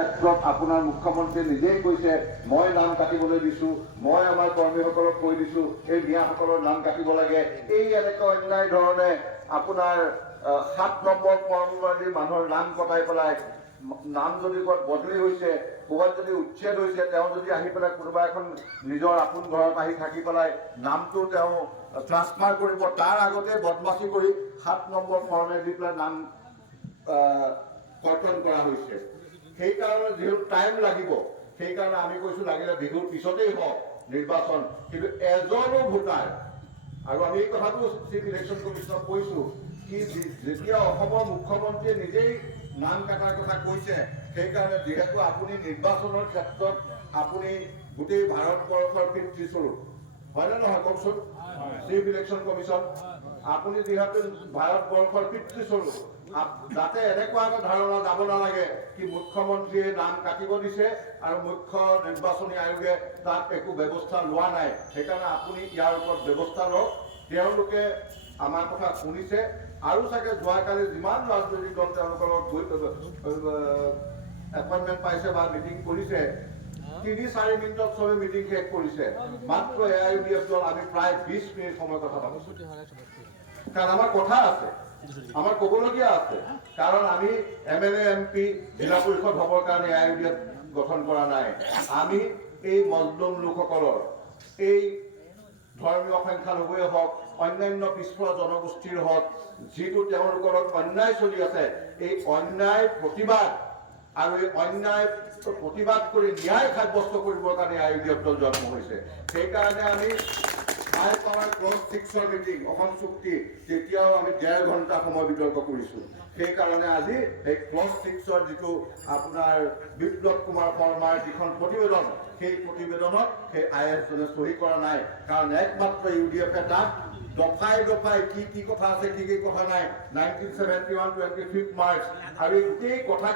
ক্ষেত্ৰত আপোনাৰ মুখ্যমন্ত্ৰী নিজেই কৈছে মই নাম কাটিবলৈ দিছো, মই আমাৰ কৰ্মীসকলক কৈ দিছো এই মিয়াসকলৰ নাম কাটিব লাগে। এই এনেকুৱা অন্যায় ধৰণে আপোনাৰ 7 নম্বৰ ফৰ্মুলাৰী মানুহৰ নাম কটাই পেলাই নাম যদি ক'ৰবাত বদলি হৈছে, ক'ৰবাত যদি উচ্ছেদ হৈছে, তেওঁ যদি আহি পেলাই কোনোবা এখন নিজৰ আপোন ঘৰত আহি থাকি পেলাই নামটো তেওঁ ট্ৰান্সফাৰ কৰিব, তাৰ আগতে বদমাচি কৰি 7 নম্বৰ ফৰ্মে দি পেলাই নাম কৰ্তন কৰা হৈছে। সেইকাৰণে যিহেতু টাইম লাগিব, সেইকাৰণে আমি কৈছো লাগিলে বিহুৰ পিছতেই হওক নিৰ্বাচন, কিন্তু এজনো ভোটাৰ, আৰু আমি এই কথাটো চিফ ইলেকশ্যন কমিশ্যনক কৈছো কি যেতিয়া অসমৰ মুখ্যমন্ত্ৰীয়ে নিজেই নাম কাটাৰ কথা কৈছে, সেইকাৰণে যিহেতু আপুনি নিৰ্বাচনৰ ক্ষেত্ৰত আপুনি গোটেই ভাৰতবৰ্ষৰ পিতৃস্বৰূপ, হয় নে নহয় কওকচোন চিফ ইলেকশ্যন কমিশ্যন, আপুনি যিহেতু ভাৰতবৰ্ষৰ পিতৃস্বৰূপ, যাতে এনেকুৱা এটা ধাৰণা যাব নালাগে কি মুখ্যমন্ত্ৰীয়ে নাম কাটিব দিছে আৰু মুখ্য নিৰ্বাচনী আয়োগে তাত একো ব্যৱস্থা লোৱা নাই। সেইকাৰণে আপুনি ইয়াৰ ওপৰত ব্যৱস্থা লওক। তেওঁলোকে আমাৰ কথা শুনিছে আৰু চাগে যোৱাকালি যিমান ৰাজনৈতিক দল তেওঁলোকৰ লগত এপইণ্টমেণ্ট পাইছে বা মিটিং কৰিছে, 3-4 মিনিটত চবে মিটিং শেষ কৰিছে। মাত্ৰ AIUDF দল আমি প্ৰায় 20 মিনিট সময় কথা পাতিছো, কাৰণ আমাৰ কথা আছে, আমাৰ ক'বলগীয়া আছে। কাৰণ আমি MLA MP জিলা পৰিষদ হ'বৰ কাৰণে AIUDF গঠন কৰা নাই। আমি এই মজলুম লোকসকলৰ, এই ধৰ্মীয় সংখ্যালঘুৱে হওক, অন্যান্য পিছপৰা জনগোষ্ঠীৰ হওক, যিটো তেওঁলোকৰ অন্যায় চলি আছে, এই অন্যায় প্ৰতিবাদ আৰু এই অন্যায় প্ৰতিবাদ কৰি ন্যায় সাব্যস্ত কৰিবৰ কাৰণে AIUDF দল জন্ম হৈছে। সেইকাৰণে আমি হাই পাৱাৰ ক্লজ 6ৰ মিটিং অসম চুক্তি তেতিয়াও আমি 1.5 ঘণ্টা সময় বিতৰ্ক কৰিছো। সেইকাৰণে আজি এই ক্লজ 6ৰ যিটো আপোনাৰ বিপ্লৱ কুমাৰ শৰ্মাৰ যিখন প্ৰতিবেদন, সেই প্ৰতিবেদনত সেই IS জনে চহী কৰা নাই। কাৰণ একমাত্ৰ UDF তাত দফাই দফাই কি কথা আছে, কি কথা নাই, 1971 25 মাৰ্চ আৰু এই গোটেই কথা